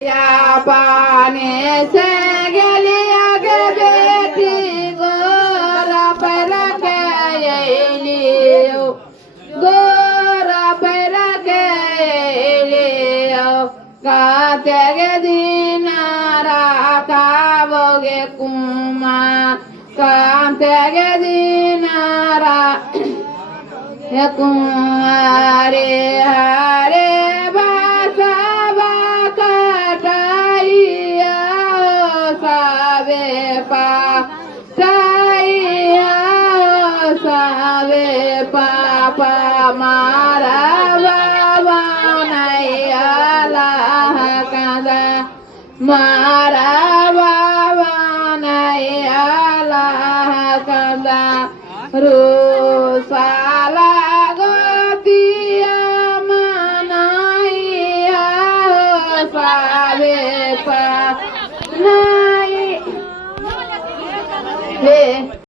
या पानी से गेली आगे बेटी गोरा पर लियो गोरा पर लियो काते गे दिनारा काबोगे कुमा काते गे दिनारा कुमारे हरे सावे पापा मारा बाबा नहीं अल्लाह कदा मारा बाबा नहीं अल्लाह कदा रोसाला गोतिया मनाइया सावे पा नहीं